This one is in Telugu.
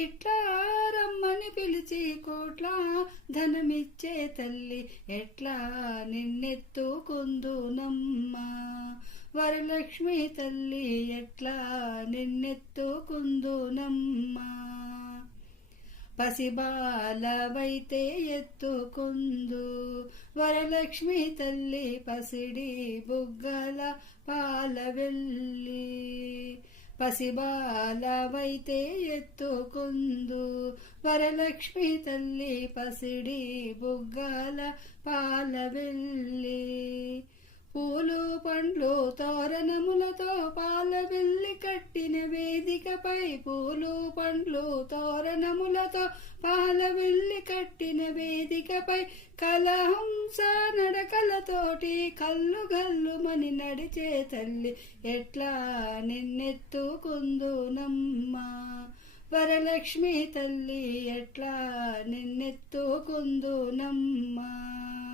ఇట్లా రమ్మని పిలిచి కోట్ల ధనమిచ్చే తల్లి ఎట్లా నిన్నెత్తుకుందునమ్మా. వరలక్ష్మి తల్లి ఎట్లా నిన్నెత్తుకుందునమ్మా. పసిబాలవైతే ఎత్తుకుందు వరలక్ష్మి తల్లి పసిడి బుగ్గల పాలవెల్లి. పసిబాలవైతే ఎత్తుకుందు వరలక్ష్మి తల్లి పసిడి బుగ్గల పాలవెల్లి. పూలు పండ్లు తోరణములతో పాలవెల్లి కట్టిన వేదికపై పూలు పండ్లు తోరణములతో పాలవెల్లి కట్టిన వేదికపై కలహంస నడకలతోటి కల్లు గల్లుమని నడిచే తల్లి ఎట్లా నిన్నెత్తుకుందునమ్మా. వరలక్ష్మి తల్లి ఎట్లా నిన్నెత్తుకుందునమ్మా.